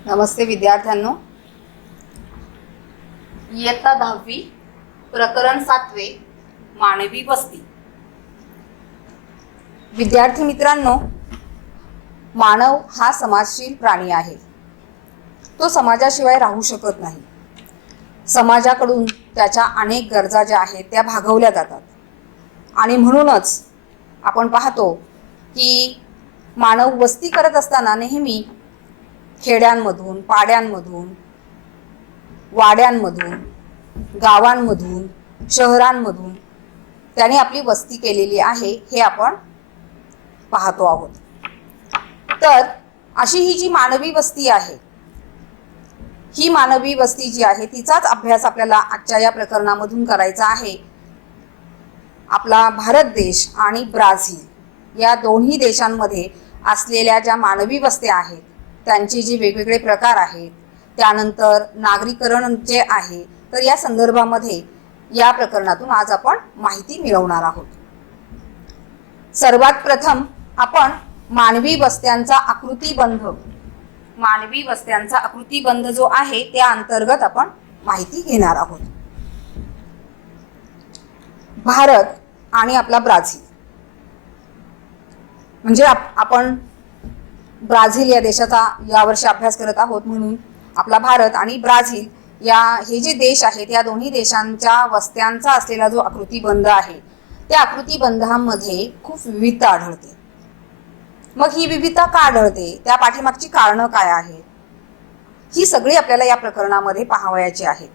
नमस्ते विद्यार्थ्यांनो, इयत्ता 10वी प्रकरण 7वे मानवी वस्ती। विद्यार्थी मित्रांनो, मानव हा समाजशील प्राणी आहे। तो समाजाशिवाय राहू शकत नाही। समाजाकडून त्याच्या अनेक गरजा ज्या आहेत त्या भागवल्या जातात आणि म्हणूनच आपण पाहतो की मानव वस्ती करत असताना नेहमी खेड्यांमधून, पाड्यांमधून, वाड्यांमधून, गावांमधून, शहरांमधून त्याने आपली वस्ती केलेली आहे हे आपण पाहतो आहोत। तर अशी ही जी मानवी वस्ती आहे, ही मानवी वस्ती जी आहे तिचाच अभ्यास आपल्याला आजच्या या प्रकरणामधून करायचा आहे। आपला भारत देश आणि ब्राझील या दोन्ही देशांमध्ये असलेल्या ज्या मानवी वस्त्या आहेत त्यांचे जे वेगवेगळे प्रकार आहेत, त्यानंतर नागरीकरण जे आहे, तर या संदर्भामध्ये या प्रकरणातून आज आपण माहिती मिळवणार आहोत। सर्वात प्रथम आपण मानवी वस्त्यांचा आकृतिबंध जो आहे त्या अंतर्गत आपण माहिती घेणार आहोत। भारत आणि आपला ब्राझील म्हणजे आपण ब्राझील या देशाचा यावर्षी अभ्यास करत आहोत, म्हणून आपला भारत आणि ब्राझील हे जे देश आहेत या दोन्ही देशांच्या वस्त्यांचा असलेला जो आकृतिबंध आहे त्या आकृतिबंधामध्ये खूप विविधता आढळते। मग ही विविधता का आढळते, त्या पाठीमागची कारणं काय आहेत, ही सगळी आपल्याला या प्रकरणामध्ये पाहावयाची आहेत।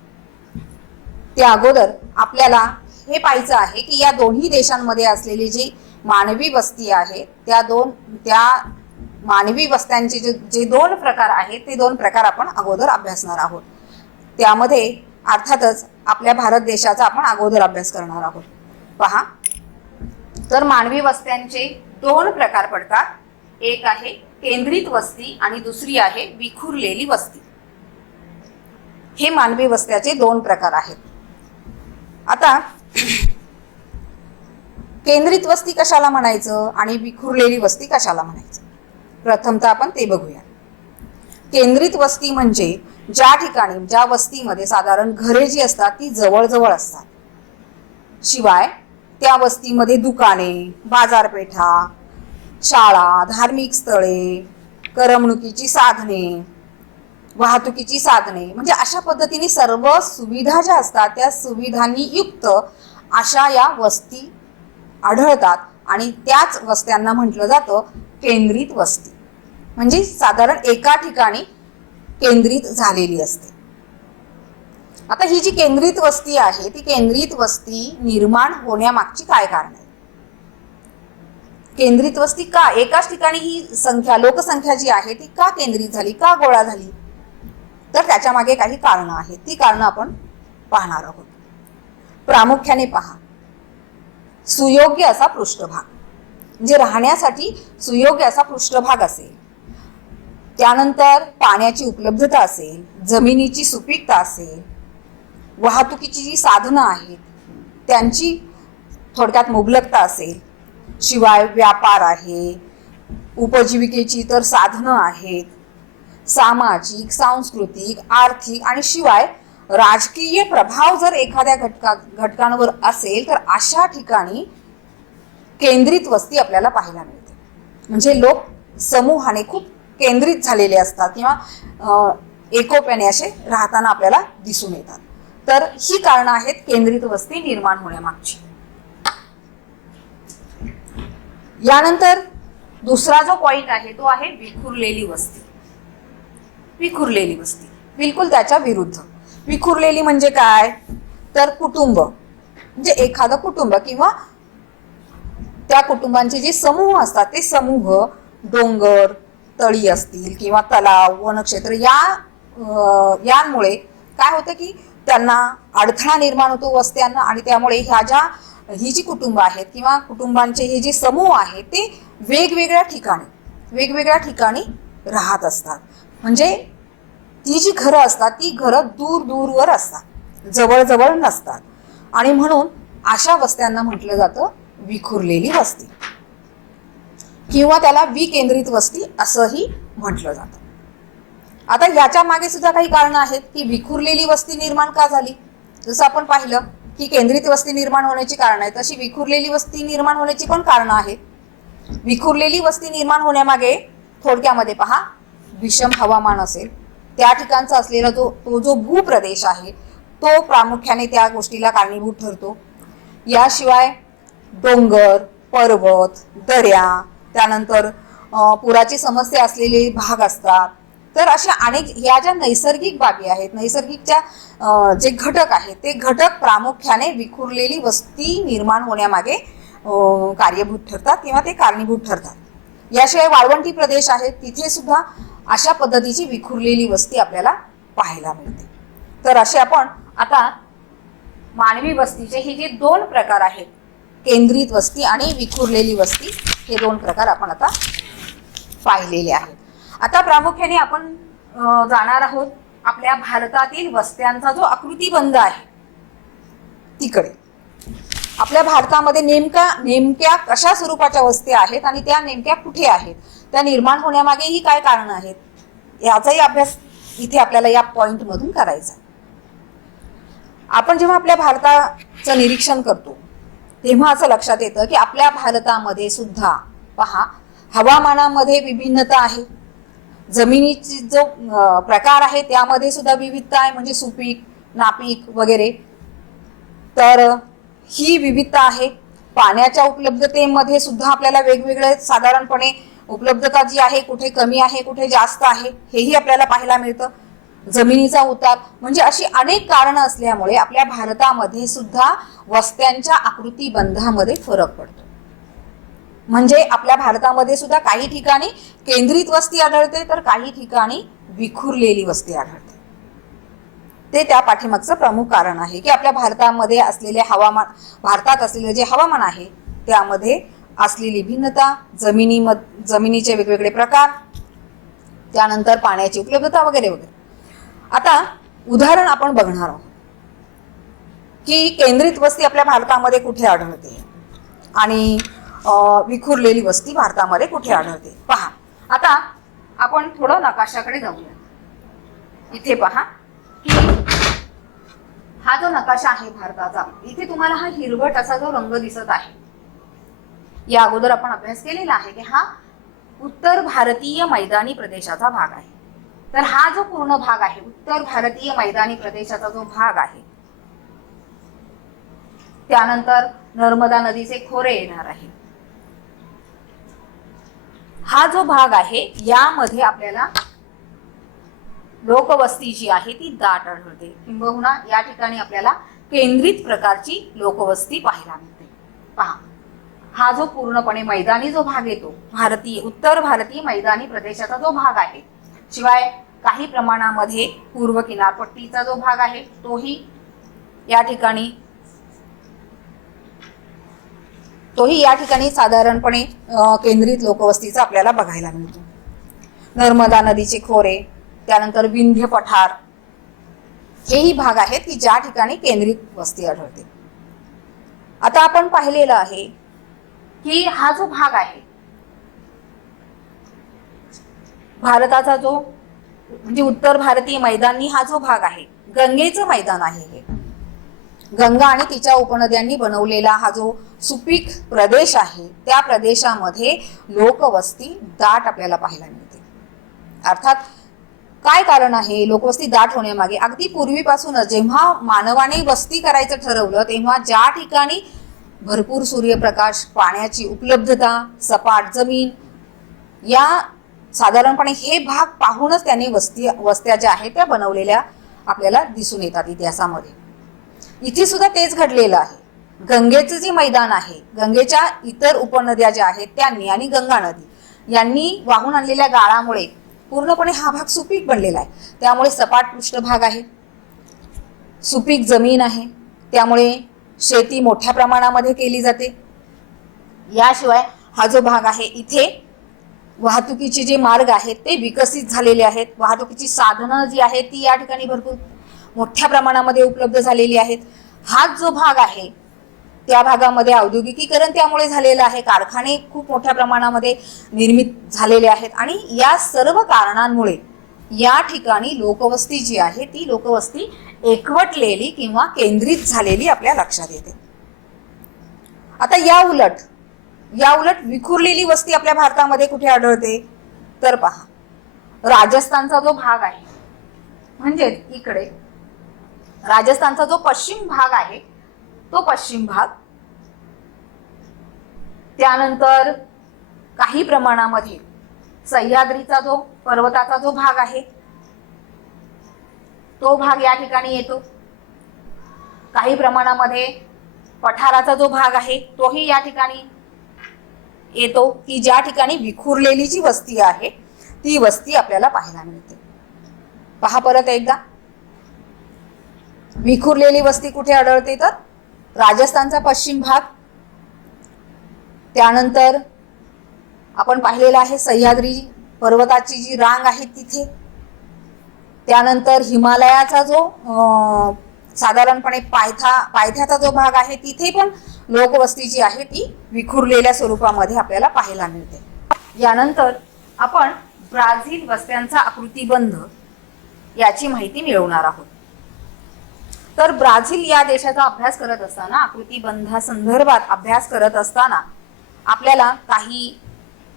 त्या अगोदर आपल्याला हे पाहायचं आहे की या दोन्ही देशांमध्ये असलेली जी मानवी वस्ती आहे त्या मानवी वस्त्यांचे जे दोन प्रकार आहेत ते दोन प्रकार आपण अगोदर अभ्यासणार आहोत। त्यामध्ये अर्थातच आपल्या भारत देशाचा आपण अगोदर अभ्यास करणार आहोत। पहा, तर मानवी वस्त्यांचे दोन प्रकार पडतात। एक आहे केंद्रित वस्ती आणि दुसरी आहे विखुरलेली वस्ती। हे मानवी वस्त्याचे दोन प्रकार आहेत। आता केंद्रित वस्ती कशाला म्हणायचं आणि विखुरलेली वस्ती कशाला म्हणायचं, प्रथमतः आपण ते बघूया। केंद्रित वस्ती म्हणजे ज्या वस्तीमध्ये साधारण घरे जी असतात ती जवळजवळ असतात, शिवाय त्या वस्तीमध्ये दुकाने, बाजारपेठा, शाळा, धार्मिक स्थळे, करमणुकीची साधने, वाहतुकीची साधने म्हणजे अशा पद्धतीने सर्व सुविधा ज्या असतात त्या सुविधांनी युक्त अशा या वस्ती आढळतात आणि त्याच वस्त्यांना म्हटलं जातं केंद्रित वस्ती। म्हणजे साधारण एका ठिकाणी केंद्रित झालेली असते। आता ही जी केंद्रित वस्ती आहे ती केंद्रित वस्ती निर्माण होण्यामागची काय कारण आहे, केंद्रित वस्ती का एकाच ठिकाणी ही लोकसंख्या जी आहे ती का केंद्रित झाली, का गोळा झाली, तर त्याच्या मागे काही कारणं आहेत। ती कारणं आपण पाहणार आहोत। प्रामुख्याने पहा, सुयोग्य असा पृष्ठभाग, म्हणजे राहण्यासाठी सुयोग्य असा पृष्ठभाग असेल, त्यानंतर पाण्याची उपलब्धता असेल, जमिनीची सुपीकता असेल, वाहतुकीची जी साधनं आहेत त्यांची थोडक्यात मुबलकता असेल, शिवाय व्यापार आहे, उपजीविकेची तर साधनं आहेत, सामाजिक, सांस्कृतिक, आर्थिक आणि शिवाय राजकीय प्रभाव जर एखाद्या घटकांवर असेल तर अशा ठिकाणी केंद्रित वस्ती आपल्याला पाहायला मिळते। म्हणजे लोक समूहाने खूप केंद्रित झालेले असतात किंवा एकोप्याने असे राहताना आपल्याला दिसून येतात। तर ही कारणं आहेत केंद्रित वस्ती निर्माण होण्यामागची। यानंतर दुसरा जो पॉइंट आहे तो आहे विखुरलेली वस्ती। विखुरलेली वस्ती बिलकुल त्याच्या विरुद्ध। विखुरलेली म्हणजे काय, तर कुटुंब म्हणजे एखादं कुटुंब किंवा त्या कुटुंबांचे जे समूह असतात ते समूह डोंगर, तळी असतील किंवा तलाव, वनक्षेत्र यांमुळे काय होतं की त्यांना अडथळा निर्माण होतो वस्त्यांना आणि त्यामुळे ही जी कुटुंब आहेत किंवा कुटुंबांचे हे जे समूह आहेत ते वेगवेगळ्या ठिकाणी राहत असतात। म्हणजे ती जी घरं असतात ती घरं दूरवर असतात, जवळ नसतात आणि म्हणून अशा वस्त्यांना म्हटलं जातं विखुरलेली वस्ती किंवा त्याला विकेंद्रित वस्ती असंही म्हटलं जातं। आता याच्या मागे सुद्धा काही कारणं आहेत की विखुरलेली वस्ती निर्माण का झाली. जसं आपण पाहिलं की केंद्रित वस्ती निर्माण होण्याची कारणं आहेत, तशी विखुरलेली वस्ती निर्माण होण्याची पण कारणं आहेत. विखुरलेली वस्ती निर्माण होण्यामागे थोडक्यामध्ये पहा, विषम हवामान असेल, त्या ठिकाणचा असलेला तो जो भूप्रदेश आहे तो प्रामुख्याने त्या गोष्टीला कारणीभूत ठरतो. याशिवाय डोंगर, पर्वत, दऱ्या, त्यानंतर पुराची समस्या असलेले भाग असतात. तर अशा अनेक ह्या ज्या नैसर्गिक बाबी आहेत, नैसर्गिकच्या जे घटक आहेत ते घटक प्रामुख्याने विखुरलेली वस्ती निर्माण होण्यामागे कार्यभूत ठरतात किंवा ते कारणीभूत ठरतात. याशिवाय वाळवंटी प्रदेश आहेत, तिथे सुद्धा अशा पद्धतीची विखुरलेली वस्ती आपल्याला पाहायला मिळते. तर असे आपण आता मानवी वस्तीचे हे जे दोन प्रकार आहेत, केंद्रित वस्ती आणि विखुरलेली वस्ती, हे दोन प्रकार आपण आता पाहिलेले आहेत. आता प्रामुख्याने आपण जाणार आहोत आपल्या भारतातील वस्त्यांचा जो आकृतिबंध आहे तिकडे. आपल्या भारतामध्ये नेमक्या कशा स्वरूपाच्या वस्ती आहेत आणि त्या नेमक्या कुठे आहेत, त्या निर्माण होण्यामागेही काय कारण आहेत, याचाही अभ्यास इथे आपल्याला या पॉइंट मधून करायचा. आपण जेव्हा आपल्या भारताचं निरीक्षण करतो तेव्हा असं लक्षात येतं की आपल्या भारतामध्ये सुद्धा पहा, हवामानामध्ये विभिन्नता आहे, जमिनीची जो प्रकार आहे त्यामध्ये सुद्धा विविधता आहे, म्हणजे सुपीक, नापीक वगैरे. तर ही विविधता आहे. पाण्याच्या उपलब्धतेमध्ये सुद्धा आपल्याला वेगवेगळे साधारणपणे उपलब्धता जी आहे, कुठे कमी आहे, कुठे जास्त आहे, हेही आपल्याला पाहायला मिळतं. जमिनीचा उतार, म्हणजे अशी अनेक कारणं असल्यामुळे आपल्या भारतामध्ये सुद्धा वस्त्यांच्या आकृतिबंधामध्ये फरक पडतो. म्हणजे आपल्या भारतामध्ये सुद्धा काही ठिकाणी केंद्रित वस्ती आढळते तर काही ठिकाणी विखुरलेली वस्ती आढळते. ते त्या पाठीमागचं प्रमुख कारण आहे की आपल्या भारतामध्ये असलेले हवामान, भारतात असलेले जे हवामान आहे त्यामध्ये असलेली भिन्नता, जमिनीचे वेगवेगळे प्रकार, त्यानंतर पाण्याची उपलब्धता वगैरे वगैरे. आता उदाहरण आपण बघणार आहोत की केंद्रित वस्ती आपल्या भारतामध्ये कुठे आढळते आणि विखुरलेली वस्ती भारतामध्ये कुठे आढळते. पहा, आता आपण थोडं नकाशाकडे जाऊया. इथे पहा की हा जो नकाशा आहे भारताचा, इथे तुम्हाला हा हिरवट असा जो रंग दिसत आहे, या अगोदर आपण अभ्यास केलेला आहे की हा उत्तर भारतीय मैदानी प्रदेशाचा भाग आहे. तर हा जो पूर्ण भाग आहे, उत्तर भारतीय मैदानी प्रदेशाचा जो भाग आहे, त्यानंतर नर्मदा नदीचे खोरे येणार आहे. हा जो भाग आहे यामध्ये आपल्याला लोकवस्ती जी आहे ती दाट आढळते, किंबहुना या ठिकाणी आपल्याला केंद्रित प्रकारची लोकवस्ती पाहायला मिळते. पहा, हा जो पूर्णपणे मैदानी जो भाग येतो, उत्तर भारतीय मैदानी प्रदेशाचा जो भाग आहे, शिवाय काही प्रमाणामध्ये पूर्व किनारपट्टीचा जो भाग आहे तोही या ठिकाणी साधारणपणे केंद्रित लोकवस्तीचा आपल्याला बघायला मिळतो. नर्मदा नदीचे खोरे, त्यानंतर विंध्य पठार, हेही भाग आहेत की ज्या ठिकाणी केंद्रित वस्ती आढळते. आता आपण पाहिलेलं आहे की हा जो भाग आहे भारताचा, जो म्हणजे उत्तर भारतीय मैदानी हा जो भाग आहे, गंगेचं मैदान आहे हे. गंगा आणि तिच्या उपनद्यांनी बनवलेला हा जो सुपीक प्रदेश आहे, त्या प्रदेशामध्ये लोकवस्ती दाट आपल्याला पाहायला मिळते. अर्थात काय कारण आहे लोकवस्ती दाट होण्यामागे? अगदी पूर्वीपासूनच जेव्हा मानवाने वस्ती करायचं ठरवलं तेव्हा ज्या ठिकाणी भरपूर सूर्यप्रकाश, पाण्याची उपलब्धता, सपाट जमीन, या साधारणपणे हे भाग पाहूनच त्याने वस्त्या ज्या आहेत त्या बनवलेल्या आपल्याला दिसून येतात इतिहासामध्ये. इथे सुद्धा तेच घडलेलं आहे. गंगेचं जे मैदान आहे, गंगेच्या इतर उपनद्या ज्या आहेत त्यांनी आणि गंगा नदी यांनी वाहून आणलेल्या गाळामुळे पूर्णपणे हा भाग सुपीक बनलेला आहे. त्यामुळे सपाट पृष्ठभाग आहे, सुपीक जमीन आहे, त्यामुळे शेती मोठ्या प्रमाणामध्ये केली जाते. याशिवाय हा जो भाग आहे इथे वाहतुकीचे जे मार्ग आहेत ते विकसित झालेले आहेत. वाहतुकीची साधनं जी आहेत ती या ठिकाणी भरपूर मोठ्या प्रमाणामध्ये उपलब्ध झालेली आहेत. हा जो भाग आहे त्या भागामध्ये औद्योगिकीकरण त्यामुळे झालेलं आहे, कारखाने खूप मोठ्या प्रमाणामध्ये निर्मित झालेले आहेत आणि या सर्व कारणांमुळे या ठिकाणी लोकवस्ती जी आहे ती लोकवस्ती एकवटलेली किंवा केंद्रित झालेली आपल्या लक्षात येते. आता या उलट विखुरलेली वस्ती आपल्या भारतामध्ये कुठे आढळते तर पहा, राजस्थानचा जो भाग आहे म्हणजे इकडे राजस्थानचा जो पश्चिम भाग आहे तो पश्चिम भाग, त्यानंतर काही प्रमाणामध्ये सह्याद्रीचा जो पर्वताचा जो भाग आहे तो भाग या ठिकाणी येतो. काही प्रमाणामध्ये पठाराचा जो भाग आहे तोही या ठिकाणी येतो, की ज्या ठिकाणी विखुरलेली जी वस्ती आहे ती वस्ती आपल्याला पाहायला मिळते. पहा परत एकदा, विखुरलेली वस्ती कुठे आढळते तर राजस्थानचा पश्चिम भाग, त्यानंतर आपण पाहिलेलं आहे सह्याद्री पर्वताची जी रांग आहे तिथे, त्यानंतर हिमालयाचा जो साधारणपणे पायथ्याचा जो भाग आहे तिथे पण लोकवस्ती जी आहे ती विखुरलेल्या स्वरूपामध्ये आपल्याला पाहायला मिळते. यानंतर आपण ब्राझील वस्त्यांचा आकृतिबंध याची माहिती मिळवणार आहोत. तर ब्राझील या देशाचा अभ्यास करत असताना, आकृतिबंधासंदर्भात अभ्यास करत असताना आपल्याला काही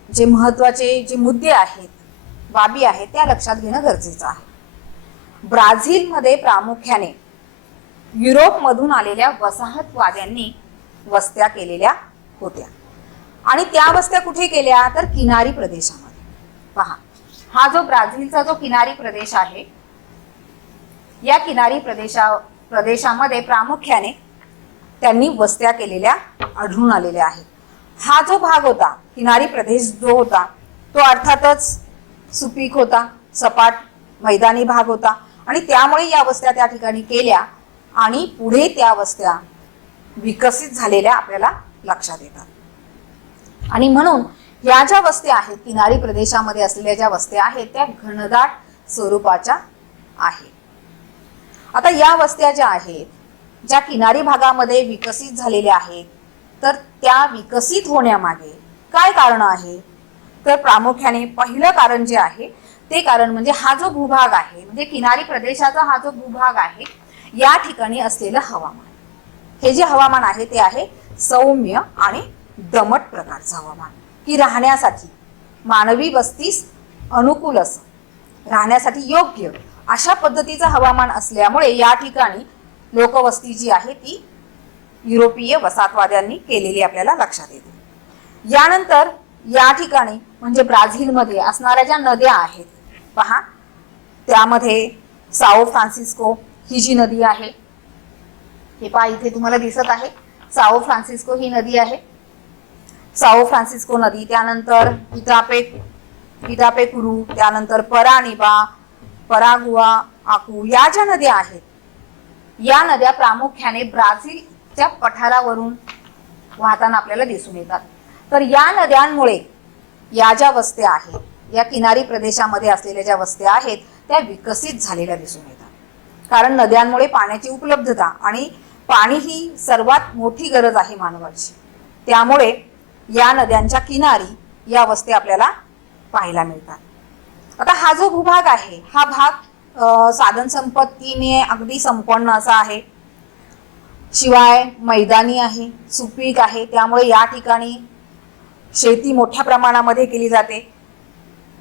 जे महत्वाचे जे मुद्दे आहेत, बाबी आहेत त्या लक्षात घेणं गरजेचं आहे. ब्राझीलमध्ये प्रामुख्याने युरोपमधून आलेल्या वसाहतवाद्यांनी वस्त्या केलेल्या होत्या आणि त्या वस्त्या कुठे केल्या तर किनारी प्रदेशामध्ये. पहा, हा जो ब्राझीलचा जो किनारी प्रदेश आहे या किनारी प्रदेशामध्ये प्रामुख्याने त्यांनी वस्त्या केलेल्या आढळून आलेल्या आहेत. हा जो भाग होता, किनारी प्रदेश जो होता तो अर्थातच सुपीक होता, सपाट मैदानी भाग होता आणि त्यामुळे या वस्त्या त्या ठिकाणी केल्या आणि पुढे त्या वस्त्या विकसित झालेल्या आपल्याला लक्षात येतात. आणि म्हणून या ज्या वस्त्या आहेत, किनारी प्रदेशामध्ये असलेल्या ज्या वस्त्या आहेत त्या घनदाट स्वरूपाच्या आहेत. आता या वस्त्या ज्या आहेत, ज्या किनारी भागामध्ये विकसित झालेल्या आहेत, तर त्या विकसित होण्यामागे काय कारण आहे तर प्रामुख्याने पहिलं कारण जे आहे ते कारण म्हणजे हा जो भूभाग आहे, म्हणजे किनारी प्रदेशाचा हा जो भूभाग आहे या ठिकाणी असलेलं हवामान. हे जे हवामान आहे ते आहे सौम्य आणि दमट प्रकारचं हवामान, की राहण्यासाठी मानवी वस्तीस अनुकूल असं, राहण्यासाठी योग्य अशा पद्धतीचं हवामान असल्यामुळे या ठिकाणी लोकवस्ती जी आहे ती युरोपीय वसाहतवाद्यांनी केलेली आपल्याला लक्षात येते. यानंतर या ठिकाणी म्हणजे ब्राझीलमध्ये असणाऱ्या ज्या नद्या आहेत पहा, त्यामध्ये साओ फ्रान्सिस्को ही जी नदी आहे, हे पहा इथे तुम्हाला दिसत आहे साओ फ्रान्सिस्को ही नदी आहे, साओ फ्रान्सिस्को नदी, त्यानंतर इटापेकुरू, त्यानंतर परानिबा, परागुआ, आकू या ज्या नद्या आहेत या नद्या प्रामुख्याने ब्राझीलच्या पठारावरून वाहताना आपल्याला दिसून येतात. तर या नद्यांमुळे या ज्या वस्त्या आहेत, या किनारी प्रदेशामध्ये असलेल्या ज्या वस्त्या आहेत त्या विकसित झालेल्या दिसून येतात. कारण नद्यांमुळे पाण्याची उपलब्धता आणि पाणी ही सर्वात मोठी गरज आहे मानवाची, त्यामुळे या नद्यांच्या किनारी या वस्त्या आपल्याला पाहायला मिळतात. आता हा जो भूभाग आहे हा भाग साधन संपत्तीने अगदी संपन्न असा आहे, शिवाय मैदानी आहे, सुपीक आहे, त्यामुळे या ठिकाणी शेती मोठ्या प्रमाणामध्ये केली जाते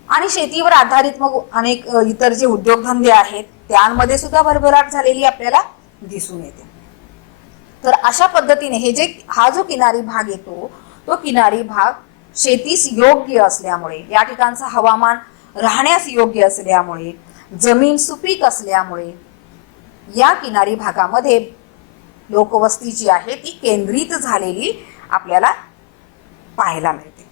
आणि शेतीवर आधारित मग अनेक इतर जे उद्योगधंदे आहेत त्यांमध्ये सुद्धा भरभराट झालेली आपल्याला दिसून येते. तर अशा पद्धतीने हा जो किनारी भाग येतो तो किनारी भाग शेतीस योग्य असल्यामुळे, या ठिकाणचं हवामान राहण्यास योग्य असल्यामुळे, जमीन सुपीक असल्यामुळे या किनारी भागामध्ये लोकवस्ती जी आहे ती केंद्रित झालेली आपल्याला पाहायला मिळते.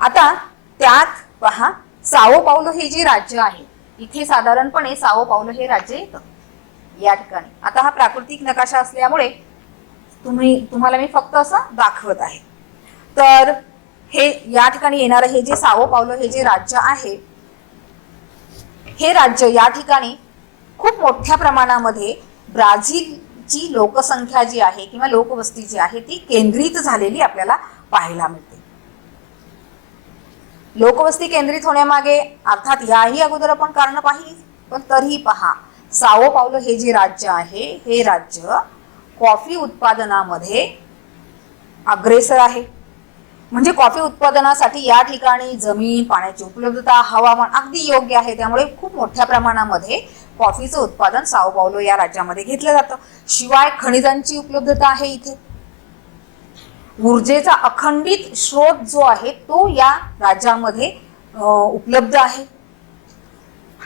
आता त्यात पहा, साओ पावलो हे जे राज्य आहे, इथे साधारणपणे साओ पावलो हे राज्य येतं या ठिकाणी. आता हा प्राकृतिक नकाशा असल्यामुळे तुम्हाला मी फक्त असं दाखवत आहे. तर हे या ठिकाणी येणारं हे जे साओ पावलो हे जे राज्य आहे, हे राज्य या ठिकाणी खूप मोठ्या प्रमाणामध्ये ब्राझीलची लोकसंख्या जी आहे किंवा लोकवस्ती जी आहे ती केंद्रित झालेली आपल्याला पाहायला मिळते. लोकवस्ती केंद्रित होण्यामागे अर्थात याही अगोदर आपण कारण पाहिली, पण तरीही पहा, साओ पावलो हे जे राज्य आहे हे राज्य कॉफी उत्पादनामध्ये अग्रेसर आहे. म्हणजे कॉफी उत्पादनासाठी या ठिकाणी जमीन, पाण्याची उपलब्धता, हवामान अगदी योग्य आहे. त्यामुळे खूप मोठ्या प्रमाणामध्ये कॉफीचं उत्पादन साओ पावलो या राज्यामध्ये घेतलं जातं. शिवाय खनिजांची उपलब्धता आहे इथे. ऊर्जेचा अखंडित स्रोत जो आहे तो या राज्यामध्ये उपलब्ध आहे.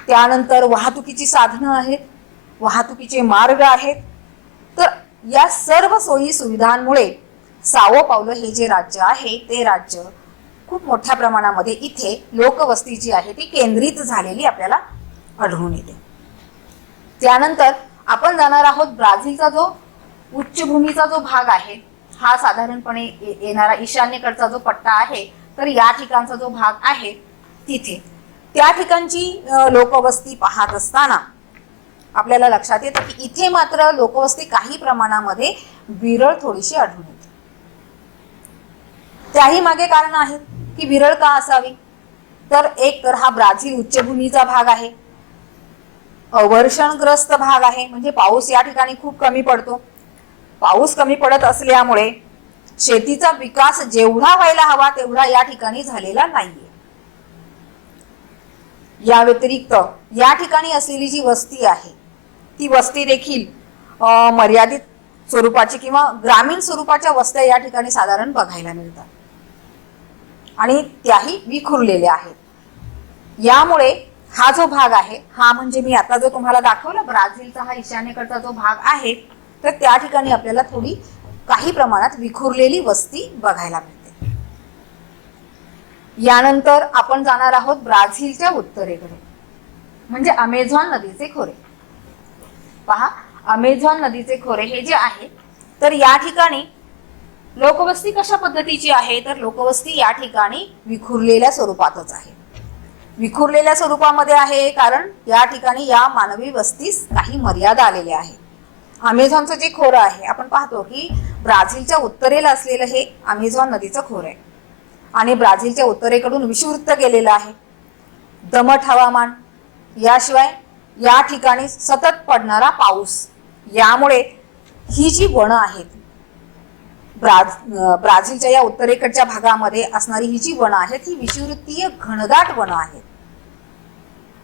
त्यानंतर वाहतुकीची साधनं आहेत, वाहतुकीचे मार्ग आहेत. तर या सर्व सोयी सुविधांमुळे साओ पावलो हे जे राज्य आहे ते राज्य खूप मोठ्या प्रमाणामध्ये इथे लोकवस्ती जी आहे ती केंद्रित झालेली आपल्याला आढळून येते. त्यानंतर आपण जाणार आहोत ब्राझीलचा जो उच्चभूमीचा जो भाग आहे, हा साधारणपणे येणारा ईशान्येकडचा जो पट्टा आहे, तर या ठिकाणचा जो भाग आहे तिथे त्या ठिकाणची लोकवस्ती पाहत असताना आपल्याला लक्षात येतं की इथे मात्र लोकवस्ती काही प्रमाणामध्ये विरळ थोडीशी आढळून येते. त्याही मागे कारण आहेत की विरळ का असावी, तर एक तर हा ब्राझील उच्चभूमीचा भाग आहे, अवर्षणग्रस्त भाग आहे. म्हणजे पाऊस या ठिकाणी खूप कमी पडतो. पाऊस कमी पडत असल्यामुळे शेतीचा विकास जेवढा व्हायला हवा तेवढा या ठिकाणी झालेला नाहीये. या व्यतिरिक्त या ठिकाणी असलेली जी वस्ती आहे ती वस्ती देखील मर्यादित स्वरूपाची किंवा ग्रामीण स्वरूपाच्या वस्त्या या ठिकाणी साधारण बघायला मिळतात आणि त्याही विखुरलेल्या आहेत. यामुळे हा जो भाग आहे, हा म्हणजे मी आता जो तुम्हाला दाखवला ब्राझीलचा हा ईशान्येकडचा जो भाग आहे, तर त्या ठिकाणी आपल्याला थोडी काही प्रमाणात विखुरलेली वस्ती बघायला मिळते. यानंतर आपण जाणार आहोत ब्राझीलच्या उत्तरेकडे, म्हणजे अमेझॉन नदीचे खोरे. पहा, अमेझॉन नदीचे खोरे हे जे आहे, तर या ठिकाणी लोकवस्ती कशा पद्धतीची आहे, तर लोकवस्ती या ठिकाणी विखुरलेल्या स्वरूपातच आहे. विखुरलेल्या स्वरूपामध्ये आहे कारण या ठिकाणी या मानवी वस्तीस काही मर्यादा आलेल्या आहेत. अमेझॉनचं जे खोरं आहे, आपण पाहतो की ब्राझीलच्या उत्तरेला असलेलं हे अमेझॉन नदीचं खोरं आहे आणि ब्राझीलच्या उत्तरेकडून विषुववृत्त गेलेलं आहे. दमट हवामान, याशिवाय या ठिकाणी सतत पडणारा पाऊस, यामुळे ही जी वनं आहेत, ब्राझीलच्या या उत्तरेकडच्या भागामध्ये असणारी ही जी वनं आहेत ही विषुववृत्तीय घनदाट वनं आहेत.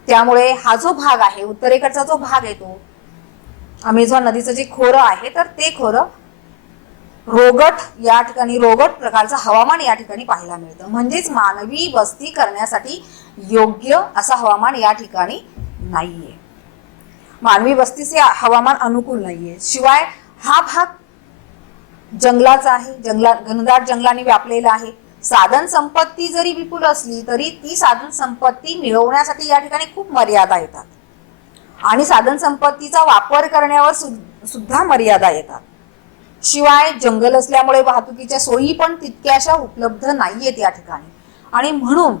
त्यामुळे हा जो भाग आहे, उत्तरेकडचा जो भाग आहे, तो अमेझॉन नदीचं जे खोरं आहे, तर ते खोरं रोगट, या ठिकाणी रोगट प्रकारचं हवामान या ठिकाणी पाहायला मिळतं. म्हणजेच मानवी वस्ती करण्यासाठी योग्य असं हवामान या ठिकाणी नाहीये. मानवी वस्तीचे हवामान अनुकूल नाहीये. शिवाय हा भाग जंगलाचा आहे, घनदाट जंगलाने व्यापलेला आहे. साधन संपत्ती जरी विपुल असली तरी ती साधन संपत्ती मिळवण्यासाठी या ठिकाणी खूप मर्यादा येतात आणि साधन संपत्तीचा वापर करण्यावर सुद्धा मर्यादा येतात. शिवाय जंगल असल्यामुळे वाहतुकीच्या सोयी पण तितक्याशा उपलब्ध नाहीयेत या ठिकाणी. आणि म्हणून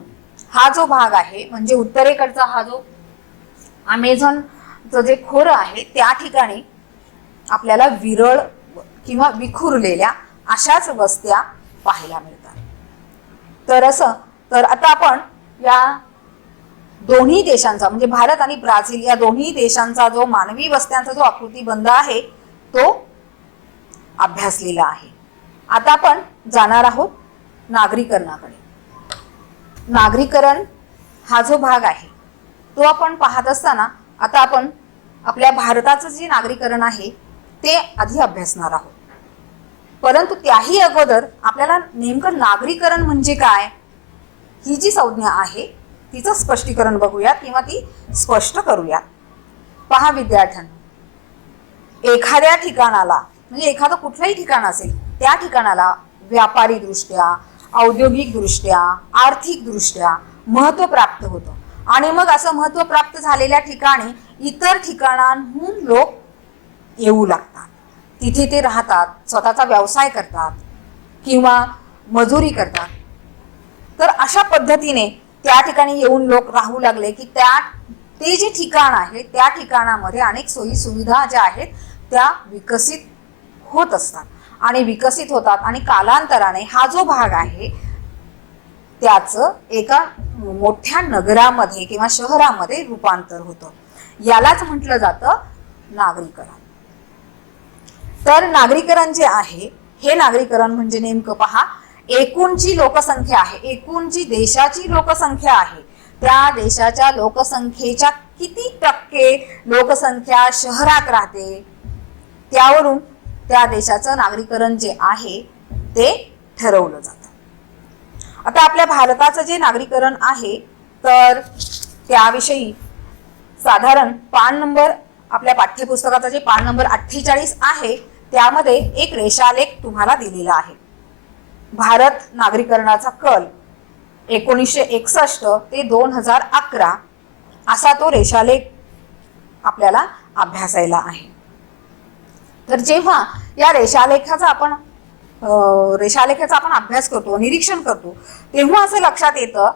हा जो भाग आहे, म्हणजे उत्तरेकडचा हा जो अमेझॉनचं जे खोरं आहे, त्या ठिकाणी आपल्याला विरळ किंवा विखुरलेल्या अशाच वस्त्या पाहायला मिळतात. तर आता आपण या दोन्ही देशांचा, म्हणजे भारत आणि ब्राझील या दोन्ही देशांचा जो मानवी वस्त्यांचा जो आकृतीबंध आहे तो अभ्यासलेला आहे. आता आपण जाणार आहोत नागरीकरणाकडे. नागरीकरण हा जो भाग आहे तो आपण पाहत असताना आता आपण आपल्या भारताचं जे नागरीकरण आहे ते आधी अभ्यासणार आहोत. परंतु त्याही अगोदर आपल्याला नेमकं नागरीकरण म्हणजे काय ही जी संज्ञा आहे तिचं स्पष्टीकरण बघूयात किंवा ती स्पष्ट करूयात. पहा विद्यार्थ्यांनो, एखाद्या ठिकाणाला, म्हणजे एखादं कुठलंही ठिकाण असेल, त्या ठिकाणाला व्यापारी दृष्ट्या, औद्योगिक दृष्ट्या, आर्थिक दृष्ट्या महत्त्व प्राप्त होतं आणि मग असं महत्त्व प्राप्त झालेल्या ठिकाणी इतर ठिकाणांहून लोक येऊ लागतात. तिथे ते राहतात, स्वतःचा व्यवसाय करतात किंवा मजुरी करतात. तर अशा पद्धतीने त्या ठिकाणी येऊन लोक राहू लागले की ते जे ठिकाण आहे त्या ठिकाणामध्ये अनेक सोयी सुविधा ज्या आहेत त्या विकसित होत असतात आणि विकसित होतात आणि कालांतराने हा जो भाग आहे त्याचं एका मोठ्या नगरामध्ये किंवा शहरामध्ये रूपांतर होतं. यालाच म्हटलं जातं नागरीकरण. तर नागरीकरण जे आहे हे नागरीकरण म्हणजे नेमकं पहा, एकूण जी लोकसंख्या आहे, एकूण जी देशाची लोकसंख्या आहे, त्या देशाच्या लोकसंख्येच्या किती टक्के लोकसंख्या शहरात राहते त्यावरून त्या देशाचं नागरीकरण जे आहे ते ठरवलं जातं. आता आपल्या भारताचं जे नागरीकरण आहे तर त्याविषयी साधारण पान नंबर, आपल्या पाठ्यपुस्तकाचा जे पान नंबर 48 आहे त्यामध्ये एक रेषालेख तुम्हाला दिलेला आहे. भारत नागरीकरणाचा कल 1961 ते 2011 असा तो रेषालेख आपल्याला अभ्यासायला आहे. तर जेव्हा या रेषालेखाचा आपण अभ्यास करतो, निरीक्षण करतो, तेव्हा असं लक्षात येतं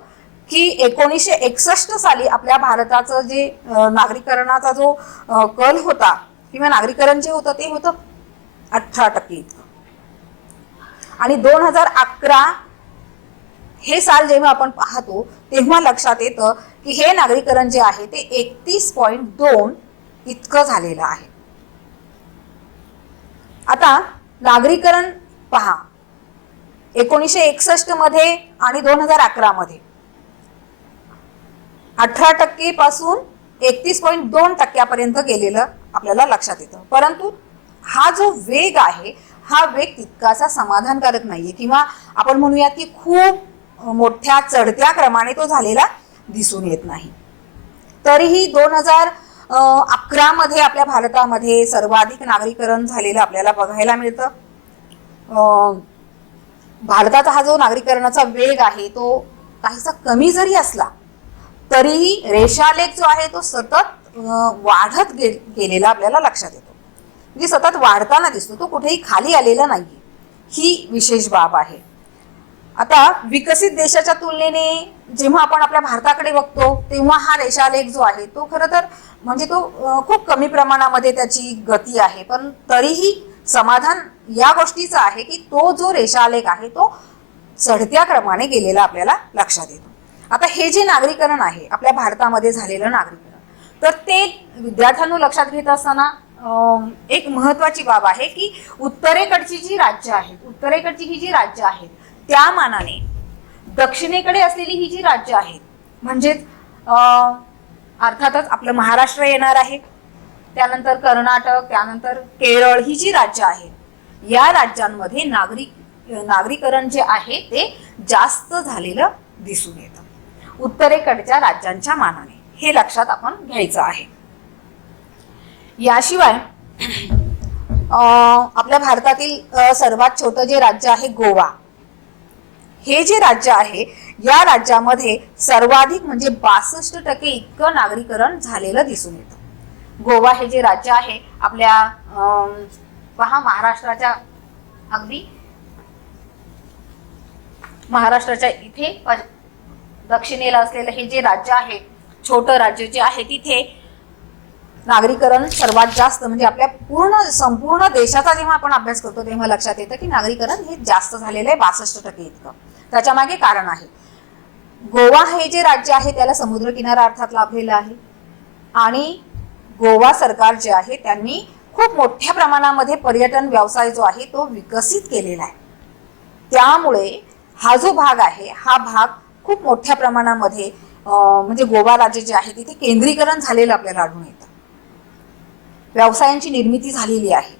की 1961 साली आपल्या भारताचं जे नागरीकरणाचा जो कल होता किंवा नागरीकरण जे होतं ते होतं 18% इतकं. आणि 2011 हे साल जेव्हा आपण पाहतो तेव्हा लक्षात येतं की हे नागरीकरण जे आहे ते 31.2 इतकं झालेलं आहे. आता नागरीकरण पहा, 1961 मध्ये आणि 2011 मध्ये 18% पासून 31.2% गेलेलं आपल्याला लक्षात येतं. परंतु हा जो वेग आहे हा वेग तितकासा समाधानकारक नाहीये, किंवा आपण म्हणूयात की खूप मोठ्या चढत्या क्रमाने तो झालेला दिसून येत नाही. तरीही 2011 मध्ये आपल्या भारतामध्ये सर्वाधिक नागरीकरण झालेलं आपल्याला बघायला मिळतं. भारताचा हा जो नागरीकरणाचा वेग आहे तो काहीसा कमी जरी असला तरीही रेषालेख जो आहे तो सतत वाढत गेलेला आपल्याला लक्षात येतो. म्हणजे सतत वाढताना दिसतो, तो कुठेही खाली आलेला नाहीये. ही विशेष बाब आहे. आता विकसित देशाच्या तुलनेने जेव्हा आपण आपल्या भारताकडे बघतो तेव्हा हा रेषालेख जो आहे तो खरं तर म्हणजे तो खूप कमी प्रमाणामध्ये त्याची गती आहे. पण तरीही समाधान या गोष्टीचं आहे की तो जो रेषालेख आहे तो चढत्या क्रमाने गेलेला आपल्याला लक्षात येतो. आता हे जे नागरीकरण आहे आपल्या भारतामध्ये झालेलं नागरीकरण, तर ते विद्यार्थ्यांना लक्षात घेत असताना एक महत्वाची बाब आहे की उत्तरेकडची जी राज्य आहेत त्या मानाने दक्षिणेकडे असलेली ही जी राज्य आहेत, म्हणजेच अर्थातच आपलं महाराष्ट्र येणार आहे, त्यानंतर कर्नाटक, त्यानंतर केरळ, ही जी राज्य आहेत या राज्यांमध्ये नागरीकरण जे आहे ते जास्त झालेलं दिसून येतं उत्तरेकडच्या राज्यांच्या मानाने. हे लक्षात आपण घ्यायचं आहे. याशिवाय आपल्या भारतातील सर्वात छोटं जे राज्य आहे गोवा, हे जे राज्य आहे या राज्यामध्ये सर्वाधिक म्हणजे 62% इतकं नागरीकरण झालेलं दिसून येतं. गोवा हे जे राज्य आहे आपल्या पहा महाराष्ट्राच्या इथे दक्षिणेला असलेलं हे जे राज्य आहे, छोटं राज्य जे आहे, तिथे नागरीकरण सर्वात जास्त म्हणजे आपल्या संपूर्ण देशाचा जेव्हा आपण अभ्यास करतो तेव्हा लक्षात येतं की नागरीकरण हे जास्त झालेलं आहे 62% इतकं. त्याच्या मागे कारण आहे, गोवा हे जे राज्य आहे त्याला समुद्रकिनारा अर्थात लाभलेला आहे आणि गोवा सरकार जे आहे त्यांनी खूप मोठ्या प्रमाणामध्ये पर्यटन व्यवसाय जो आहे तो विकसित केलेला आहे. त्यामुळे हा जो भाग आहे हा भाग खूप मोठ्या प्रमाणामध्ये म्हणजे गोवा राज्य जे आहे तिथे केंद्रीकरण झालेलं आपल्याला आढळून येतं. व्यवसायांची निर्मिती झालेली आहे.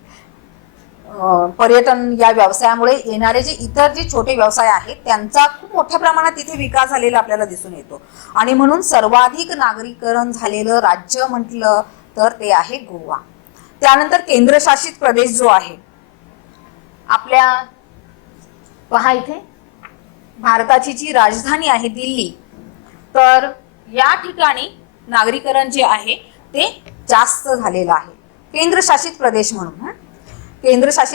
पर्यटन या व्यवसायामुळे येणारे जे इतर जे छोटे व्यवसाय आहेत त्यांचा खूप मोठ्या प्रमाणात तिथे विकास झालेला आपल्याला दिसून येतो आणि म्हणून सर्वाधिक नागरीकरण झालेलं राज्य म्हटलं तर ते आहे गोवा. त्यानंतर केंद्रशासित प्रदेश जो आहे आपल्या पहा इथे भारताची जी राजधानी आहे दिल्ली, तर या ठिकाणी नागरीकरण जे आहे ते जास्त झालेलं आहे. केंद्रशासित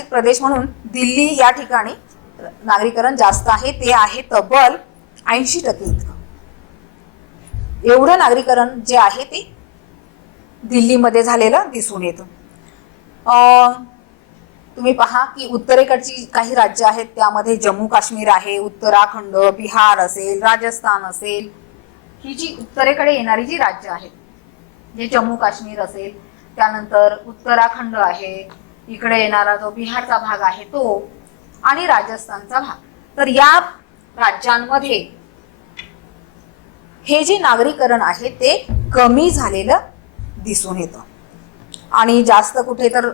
प्रदेश म्हणून दिल्ली या ठिकाणी नागरीकरण जास्त आहे, ते आहे तब्बल 80% इतकं. एवढं नागरीकरण जे आहे ते दिल्लीमध्ये झालेलं दिसून येतं. तुम्ही पहा की उत्तरेकडची काही राज्य आहेत, त्यामध्ये जम्मू काश्मीर आहे, उत्तराखंड, बिहार असेल, राजस्थान असेल, ही जी उत्तरेकडे येणारी जी राज्य आहेत, जे जम्मू काश्मीर असेल, त्यानंतर उत्तराखंड आहे, इकडे येणारा जो बिहारचा भाग आहे तो, आणि राजस्थानचा भाग. तर या राज्यांमध्ये हे जे नागरीकरण आहे ते कमी झालेलं दिसून येतं. आणि जास्त कुठे तर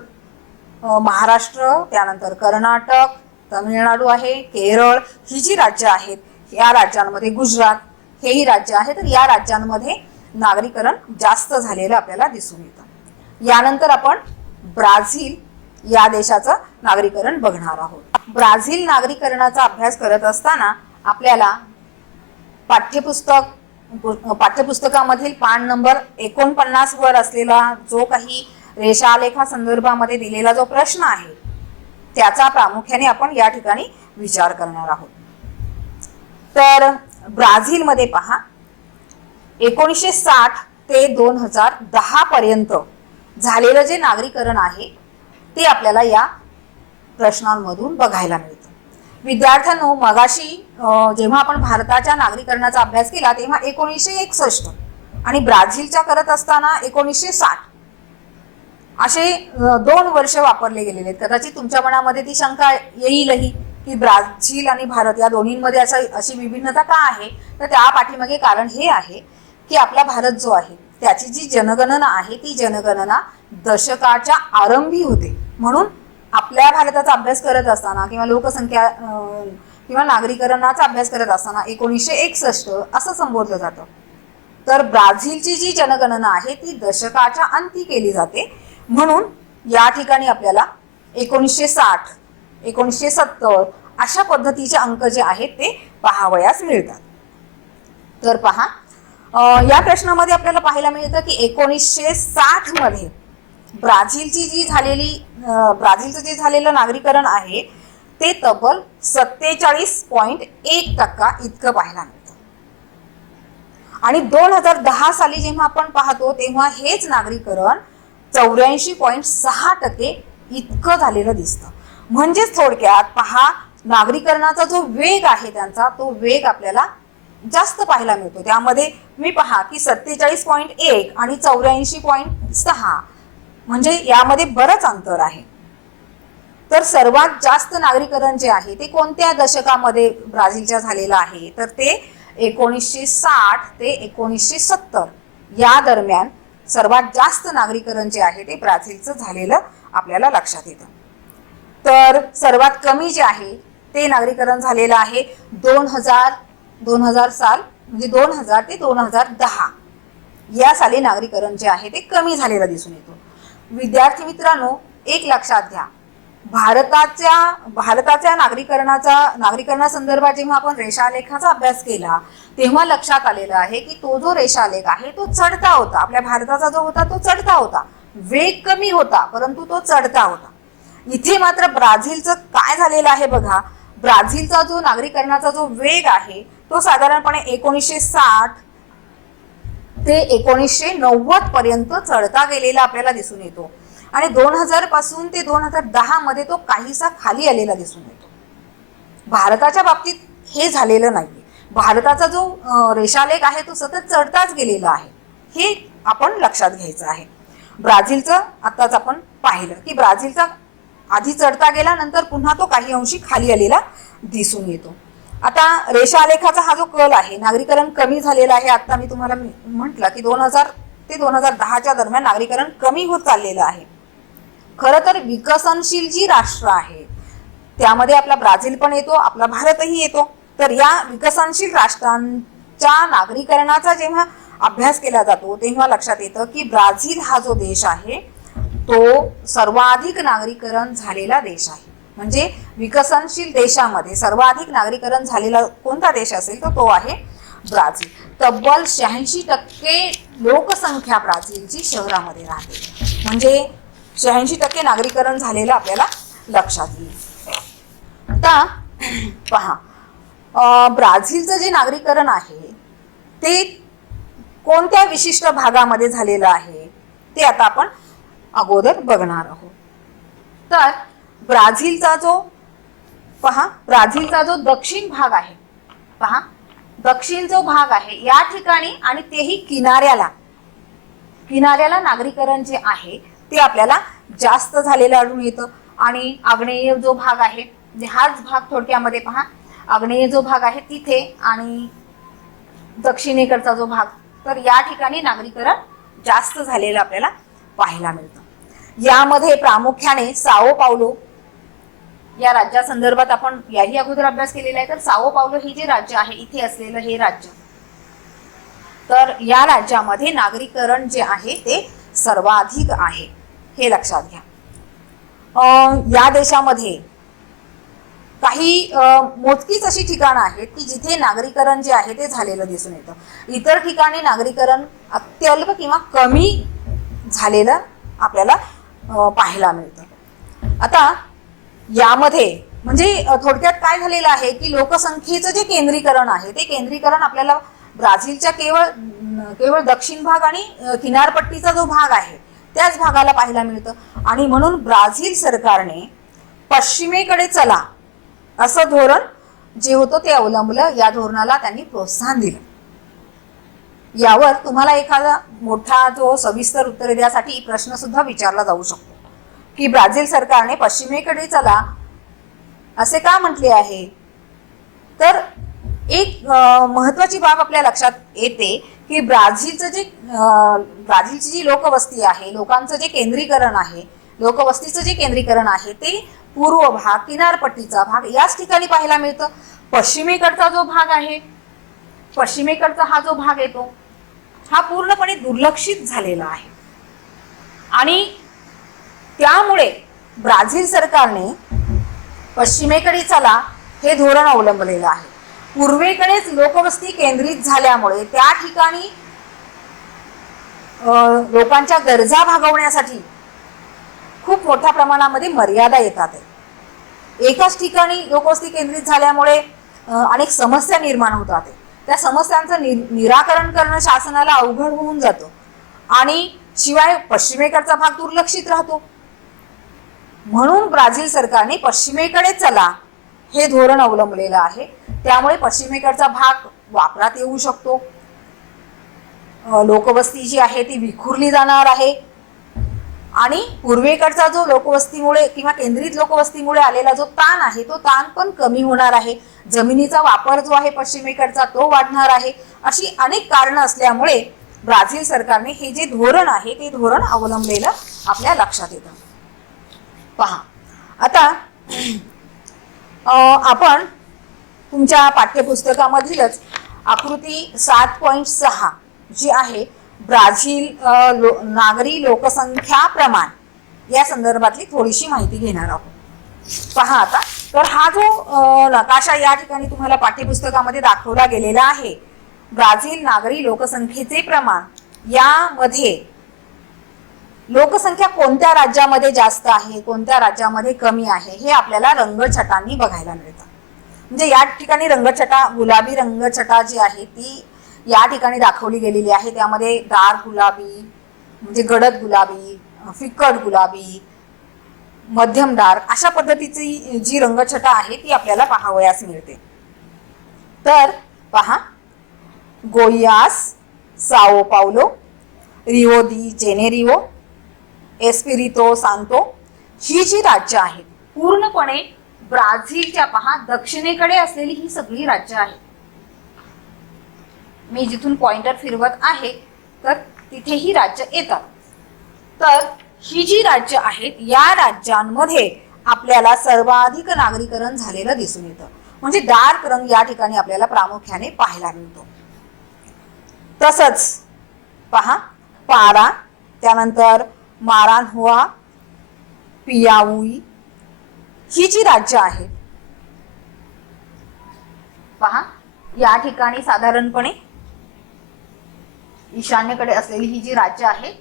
महाराष्ट्र, त्यानंतर कर्नाटक, तमिळनाडू आहे, केरळ, ही जी राज्य आहेत, या राज्यांमध्ये गुजरात, हेही राज्य आहे, तर या राज्यांमध्ये नागरीकरण जास्त झालेलं आपल्याला दिसून येतं. यानंतर आपण ब्राझील या देशाचं नागरीकरण बघणार आहोत. ब्राझील नागरीकरणाचा अभ्यास करत असताना आपल्याला पाठ्यपुस्तकामधील पान नंबर 49 वर असलेला जो काही रेषालेखा संदर्भामध्ये दिलेला जो प्रश्न आहे त्याचा प्रामुख्याने आपण या ठिकाणी विचार करणार आहोत. तर ब्राझीलमध्ये पहा, 1960 ते 2010 पर्यंत झालेलं जे नागरीकरण आहे ते आपल्याला या प्रश्नांमधून बघायला मिळतं. विद्यार्थ्यांनो, मगाशी जेव्हा आपण भारताच्या नागरीकरणाचा अभ्यास केला तेव्हा 1961 आणि ब्राझीलच्या करत असताना 1960 असे 2 वर्ष वापरले गेलेले आहेत. कदाचित तुमच्या मनामध्ये ती शंका येईलही की ब्राझील आणि भारत या दोन्हींमध्ये अशी विभिन्नता का आहे. तर त्या पाठीमागे कारण हे आहे की आपला भारत जो आहे त्याची जी जनगणना आहे ती जनगणना दशकाच्या आरंभी होते. म्हणून आपल्या भारताचा अभ्यास करत असताना किंवा लोकसंख्या किंवा नागरीकरणाचा अभ्यास करत असताना 1961 असं संबोधलं जातं. तर ब्राझीलची जी जनगणना आहे ती दशकाच्या अंती केली जाते. म्हणून या ठिकाणी आपल्याला 1960, 1970 अशा पद्धतीचे अंक जे आहेत ते पाहावयास मिळतात. तर पहा, या प्रश्नामध्ये आपल्याला पाहायला मिळतं की 1960 मध्ये ब्राझीलचं जे झालेलं नागरीकरण आहे ते तब्बल 47.1% इतकं पाहायला मिळतं. आणि 2010 साली जेव्हा आपण पाहतो तेव्हा हेच नागरीकरण 84.6% इतकं झालेलं दिसतं. म्हणजेच थोडक्यात पहा, नागरीकरणाचा जो वेग आहे त्यांचा तो वेग आपल्याला जास्त पाहायला मिळतो. त्यामध्ये मी पहा की 47.1 आणि 84.6 म्हणजे यामध्ये बरंच अंतर आहे. तर सर्वात जास्त नागरीकरण जे आहे ते कोणत्या दशकामध्ये ब्राझीलच्या झालेलं आहे तर ते 1960 ते 1970 या दरम्यान सर्वात जास्त नागरीकरण जे आहे ते ब्राझीलचं झालेलं आपल्याला लक्षात येतं. तर सर्वात कमी जे आहे ते नागरीकरण झालेलं आहे 2000 साल, म्हणजे 2000 ते 2010 या साली नागरीकरण जे आहे ते कमी झालेलं दिसून येतो. विद्यार्थी मित्रांनो, एक लक्षात घ्या, भारताच्या नागरीकरणासंदर्भात जेव्हा आपण रेषालेखाचा अभ्यास केला तेव्हा लक्षात आलेलं आहे की तो जो रेषालेख आहे तो चढता होता. आपल्या भारताचा जो होता तो चढता होता, वेग कमी होता परंतु तो चढता होता. इथे मात्र ब्राझीलचं काय झालेलं आहे बघा, ब्राझीलचा जो नागरीकरणाचा जो वेग आहे तो साधारणपणे 1960 ते 1990 पर्यंत चढता गेलेला आपल्याला दिसून येतो. आणि 2000 पासून ते 2010 मध्ये तो काहीसा खाली आलेला दिसून येतो. भारताच्या बाबतीत हे झालेलं नाही. भारताचा जो रेषालेख आहे तो सतत चढताच गेलेला आहे, हे आपण लक्षात घ्यायचं आहे. ब्राझीलचं आताच आपण पाहिलं की ब्राझीलचा आधी चढता गेला, नंतर पुन्हा तो काही अंशी खाली आलेला दिसून येतो. आता रेषालेखाचा हा जो कल आहे, नागरीकरण कमी झालेला आहे. आता मी तुम्हाला म्हटलं की 2000 ते 2010च्या दरम्यान नागरीकरण कमी होत चाललेलं आहे. खरं तर विकसनशील जी राष्ट्र आहेत त्यामध्ये आपला ब्राझील पण येतो, आपला भारतही येतो. तर या विकसनशील राष्ट्रांच्या नागरीकरणाचा जेव्हा अभ्यास केला जातो तेव्हा लक्षात येतं की ब्राझील हा जो देश आहे तो सर्वाधिक नागरीकरण झालेला देश आहे. म्हणजे विकसनशील देशामध्ये सर्वाधिक नागरीकरण झालेला कोणता देश असेल तर तो आहे ब्राझील. तब्बल 86% लोकसंख्या ब्राझीलची शहरामध्ये राहते. म्हणजे 86% नागरीकरण झालेलं आपल्याला लक्षात येईल. आता पहा, ब्राझीलचं जे नागरीकरण आहे ते कोणत्या विशिष्ट भागामध्ये झालेलं आहे ते आता आपण अगोदर बघणार आहोत. तर ब्राझीलचा जो ब्राझीलचा जो दक्षिण भाग आहे, पहा दक्षिण जो भाग आहे या ठिकाणी, आणि तेही किनाऱ्याला नागरीकरण जे आहे ते आपल्याला जास्त झालेलं आढळून येतं. आणि आग्नेय जो भाग आहे, हाच भाग थोडक्यामध्ये पहा, आग्नेय जो भाग आहे तिथे आणि दक्षिणेकडचा जो भाग, तर या ठिकाणी नागरीकरण जास्त झालेलं आपल्याला पाहायला मिळतं. यामध्ये प्रामुख्याने साओ पावलो या राज्यासंदर्भात आपण याही अगोदर अभ्यास केलेला आहे. तर साओ पावलो हे जे राज्य आहे, इथे असलेलं हे राज्य, तर या राज्यामध्ये नागरीकरण जे आहे ते सर्वाधिक आहे, हे लक्षात घ्या. या देशामध्ये काही मोजकीच अशी ठिकाणं आहेत की जिथे नागरीकरण जे आहे ते झालेलं दिसून येतं. इतर ठिकाणी नागरीकरण अत्यल्प किंवा कमी झालेलं आपल्याला पाहायला मिळतं. आता यामध्ये म्हणजे थोडक्यात काय झालेलं आहे की लोकसंख्येचं जे केंद्रीकरण आहे ते केंद्रीकरण आपल्याला ब्राझीलच्या केवळ दक्षिण भाग आणि किनारपट्टीचा जो भाग आहे त्याच भागाला पाहायला मिळतं. आणि म्हणून ब्राझील सरकारने पश्चिमेकडे चला असं धोरण जे होतं ते अवलंबलं. या धोरणाला त्यांनी प्रोत्साहन दिलं. यावर तुम्हाला एखादा मोठा जो सविस्तर उत्तर द्यासाठी प्रश्न सुद्धा विचारला जाऊ शकतो की ब्राझील सरकारने पश्चिमेकडे चला असे का म्हटले आहे. तर एक महत्वाची बाब आपल्या लक्षात येते की ब्राझीलची जी लोकवस्ती आहे, लोकांचं जे केंद्रीकरण आहे, लोकवस्तीचं जे केंद्रीकरण आहे ते पूर्व भाग, किनारपट्टीचा भाग याच ठिकाणी पाहायला मिळतं. पश्चिमेकडचा जो भाग आहे, पश्चिमेकडचा हा जो भाग येतो हा पूर्णपणे दुर्लक्षित झालेला आहे. आणि त्यामुळे ब्राझील सरकारने पश्चिमेकडे चला हे धोरण अवलंबलेलं आहे. पूर्वेकडेच लोकवस्ती केंद्रित झाल्यामुळे त्या ठिकाणी लोकांच्या गरजा भागवण्यासाठी खूप मोठ्या प्रमाणामध्ये मर्यादा येतात. एकाच ठिकाणी लोकवस्ती केंद्रित झाल्यामुळे अनेक समस्या निर्माण होतात. त्या समस्यांचं निराकरण करणं शासनाला अवघड होऊन जातं आणि शिवाय पश्चिमेकडचा भाग दुर्लक्षित राहतो. म्हणून ब्राझील सरकारने पश्चिमेकडे चला हे धोरण अवलंबलेलं आहे. त्यामुळे पश्चिमेकडचा भाग वापरात येऊ शकतो. लोकवस्ती जी आहे ती विखुरली जाणार आहे आणि पूर्वेकडचा जो लोकवस्तीमुळे किंवा केंद्रित लोकवस्तीमुळे आलेला जो ताण आहे तो ताण पण कमी होणार आहे. जमिनीचा वापर जो आहे पश्चिमेकडचा तो वाढणार आहे. अशी अनेक कारणं असल्यामुळे ब्राझील सरकारने हे जे धोरण आहे ते धोरण अवलंबलेलं आपल्या लक्षात येतं. पहा आता आपण तुमच्या पाठ्यपुस्तकामधीलच आकृती 7.6 जी आहे ब्राझील नागरी लोकसंख्या प्रमाण या संदर्भातली थोडीशी माहिती घेणार आहोत. पहा आता, तर हा जो नकाशा या ठिकाणी तुम्हाला पाठ्यपुस्तकामध्ये दाखवला गेलेला आहे, ब्राझील नागरी लोकसंख्येचे प्रमाण, यामध्ये लोकसंख्या कोणत्या राज्यामध्ये जास्त आहे, कोणत्या राज्यामध्ये कमी आहे हे आपल्याला रंगछटांनी बघायला मिळतं. म्हणजे या ठिकाणी रंगछटा, गुलाबी रंगछटा जी आहे ती या ठिकाणी दाखवली गेलेली आहे. त्यामध्ये डार्क गुलाबी म्हणजे गडद गुलाबी, फिकट गुलाबी, मध्यम डार्क अशा पद्धतीची जी रंगछटा आहे ती आपल्याला पाहावयास मिळते. तर पहा, गोइयास, साओ पावलो, रिओ दी जेनेरिओ, एस्पिरितो सांतो ही जी राज्य आहेत पूर्णपणे ब्राझीलच्या पहा दक्षिणेकडे असलेली ही सगळी राज्य आहेत. मी जिथून पॉइंटर फिरवत आहे तर तिथे ही राज्य येतात. तर ही जी राज्य आहेत या राज्यांमध्ये आपल्याला सर्वाधिक नागरीकरण झालेलं दिसून येतं. म्हणजे डार्क रंग या ठिकाणी आपल्याला प्रामुख्याने पाहायला मिळतो. तसंच पहा, पारा, त्यानंतर मारानहुआ, पियाउई ही जी राज्य आहेत पहा या ठिकाणी साधारणपणे ईशान्येकडे असलेली ही जी राज्य आहेत,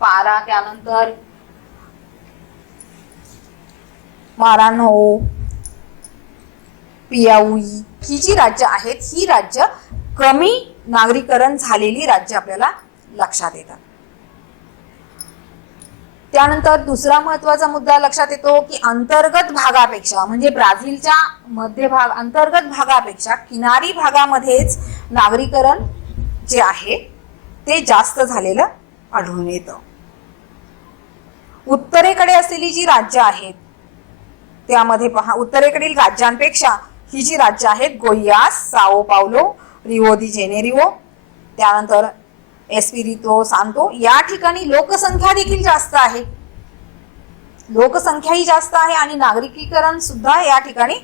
पारा, त्यानंतर मारानहो, पियाउई ही जी राज्य आहेत ही राज्य कमी नागरीकरण झालेली राज्य आपल्याला लक्षात येतात. त्यानंतर दुसरा महत्वाचा मुद्दा लक्षात येतो की अंतर्गत भागापेक्षा म्हणजे ब्राझीलच्या मध्यभाग अंतर्गत भागापेक्षा किनारी भागामध्येच नागरीकरण जे आहे ते जास्त झालेलं आढळून येतं. उत्तरेकडे असलेली जी राज्य आहेत त्यामध्ये पहा, उत्तरेकडील राज्यांपेक्षा ही जी राज्य आहेत गोइयास, साओ पावलो, रिओ दी जेनेरिओ, त्यानंतर एस्पिरितो सांतो, या ठिकाणी लोकसंख्या देखील जास्त आहे. लोकसंख्या ही जास्त आहे आणि नागरिकीकरण सुद्धा या ठिकाणी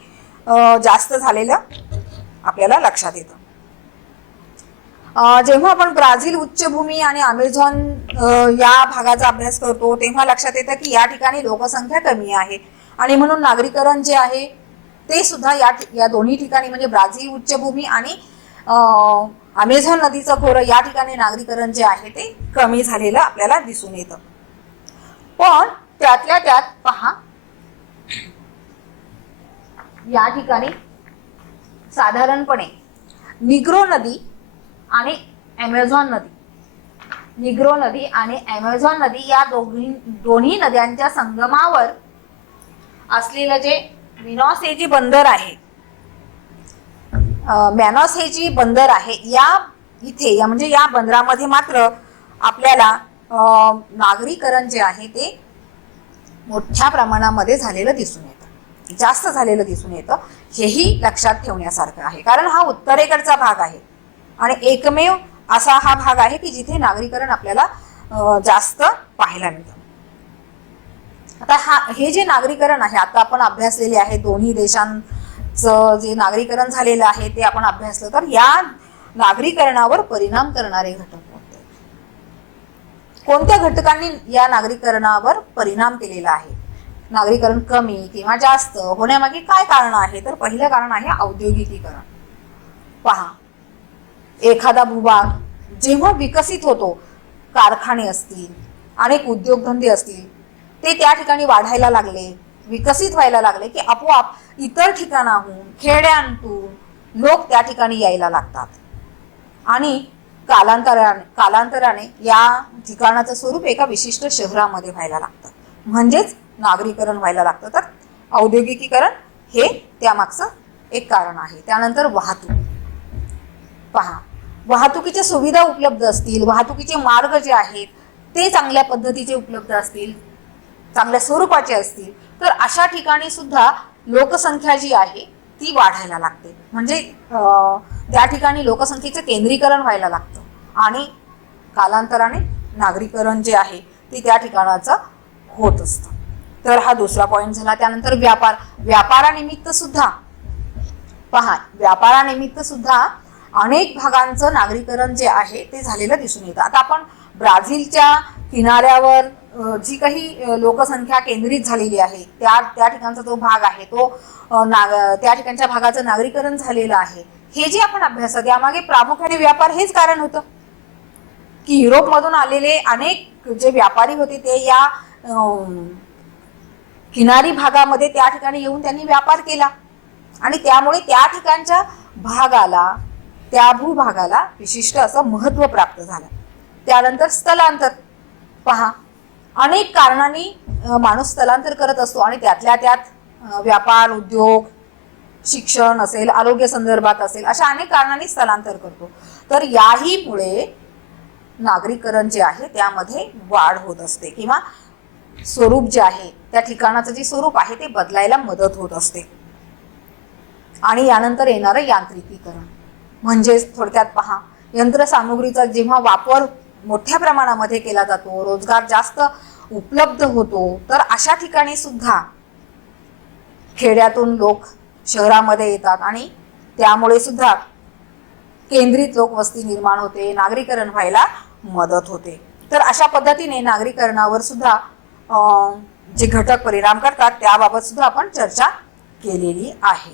जास्त झालेलं आपल्याला लक्षात येतं. जेव्हा आपण ब्राझील उच्चभूमी आणि अमेझॉन या भागाचा अभ्यास करतो तेव्हा लक्षात येतं की या ठिकाणी लोकसंख्या कमी आहे आणि म्हणून नागरीकरण जे आहे ते सुद्धा या दोन्ही ठिकाणी म्हणजे ब्राझील उच्चभूमी आणि अमेझॉन नदीचं खोरं या ठिकाणी नागरीकरण जे आहे ते कमी झालेलं आपल्याला दिसून येतं. पण त्यातल्या त्यात पहा, या ठिकाणी साधारणपणे निग्रो नदी आणि ॲमेझॉन नदी या दोन्ही नद्यांच्या संगमावर असलेलं जे मिनॉस हे जे बंदर आहे, मॅनॉस हे जी बंदर आहे, या म्हणजे या बंदरामध्ये मात्र आपल्याला नागरीकरण जे आहे ते मोठ्या प्रमाणामध्ये झालेलं दिसून येतं, जास्त झालेलं दिसून येतं. हेही लक्षात ठेवण्यासारखं आहे कारण हा उत्तरेकडचा भाग आहे आणि एकमेव असा हा भाग आहे की जिथे नागरीकरण आपल्याला जास्त पाहायला मिळतं. आता हे जे नागरीकरण आहे आता आपण अभ्यासलेले आहे, दोन्ही देशांचं जे नागरीकरण झालेलं आहे ते आपण अभ्यासलं, तर या नागरीकरणावर परिणाम करणारे घटक कोणते, कोणत्या घटकांनी या नागरीकरणावर परिणाम केलेला आहे, नागरीकरण कमी किंवा जास्त होण्यामागे काय कारण आहे, तर पहिलं कारण आहे औद्योगिकीकरण. पहा, एखादा भूभाग जेव्हा विकसित होतो, कारखाने असतील, अनेक उद्योगधंदे असतील, ते त्या ठिकाणी वाढायला लागले, विकसित व्हायला लागले की आपोआप इतर ठिकाणाहून, खेड्यांतून लोक त्या ठिकाणी यायला लागतात आणि कालांतराने या ठिकाणाचं स्वरूप एका विशिष्ट शहरामध्ये व्हायला लागतं, म्हणजेच नागरीकरण व्हायला लागतं. तर औद्योगिकीकरण हे त्यामागचं एक कारण आहे. त्यानंतर वाहतूक. पहा, वाहतुकीच्या सुविधा उपलब्ध असतील, वाहतुकीचे मार्ग जे आहेत ते चांगल्या पद्धतीचे उपलब्ध असतील, चांगल्या स्वरूपाचे असतील, तर अशा ठिकाणी सुद्धा लोकसंख्या जी आहे ती वाढायला लागते, म्हणजे त्या ठिकाणी लोकसंख्येचं केंद्रीकरण व्हायला लागतं आणि कालांतराने नागरीकरण जे आहे ते त्या ठिकाणाचं होत असतं. तर हा दुसरा पॉईंट झाला. त्यानंतर व्यापारानिमित्त सुद्धा पहा, व्यापारानिमित्त सुद्धा अनेक भागांचं नागरीकरण जे आहे ते झालेलं दिसून येतं. आता आपण ब्राझीलच्या किनाऱ्यावर जी काही लोकसंख्या केंद्रित झालेली आहे त्या ठिकाणचा जो भाग आहे तो त्या ठिकाणच्या भागाचं नागरीकरण झालेलं आहे, हे जे आपण अभ्यासात यामागे प्रामुख्याने व्यापार हेच कारण होतं की युरोपमधून आलेले अनेक जे व्यापारी होते ते या किनारी भागामध्ये त्या ठिकाणी येऊन त्यांनी व्यापार केला आणि त्यामुळे त्या ठिकाणच्या भागाला, त्या भूभागाला विशिष्ट असं महत्त्व प्राप्त झालं. त्यानंतर स्थलांतर. पहा, अनेक कारणांनी माणूस स्थलांतर करत असतो आणि त्यातल्या त्यात व्यापार, उद्योग, शिक्षण असेल, आरोग्य संदर्भात असेल, अशा अनेक कारणांनी स्थलांतर करतो. तर याहीमुळे नागरीकरण जे आहे त्यामध्ये वाढ होत असते किंवा स्वरूप जे आहे त्या ठिकाणाचं जे स्वरूप आहे ते बदलायला मदत होत असते. आणि यानंतर येणारं यांत्रिकीकरण, म्हणजेच थोडक्यात पहा, यंत्रसामुग्रीचा जेव्हा वापर मोठ्या प्रमाणामध्ये केला जातो, रोजगार जास्त उपलब्ध होतो, तर अशा ठिकाणी सुद्धा खेड्यातून लोक शहरामध्ये येतात आणि त्यामुळे सुद्धा केंद्रित लोकवस्ती निर्माण होते, नागरीकरण व्हायला मदत होते. तर अशा पद्धतीने नागरीकरणावर सुद्धा जे घटक परिणाम करतात त्याबाबत सुद्धा आपण चर्चा केलेली आहे.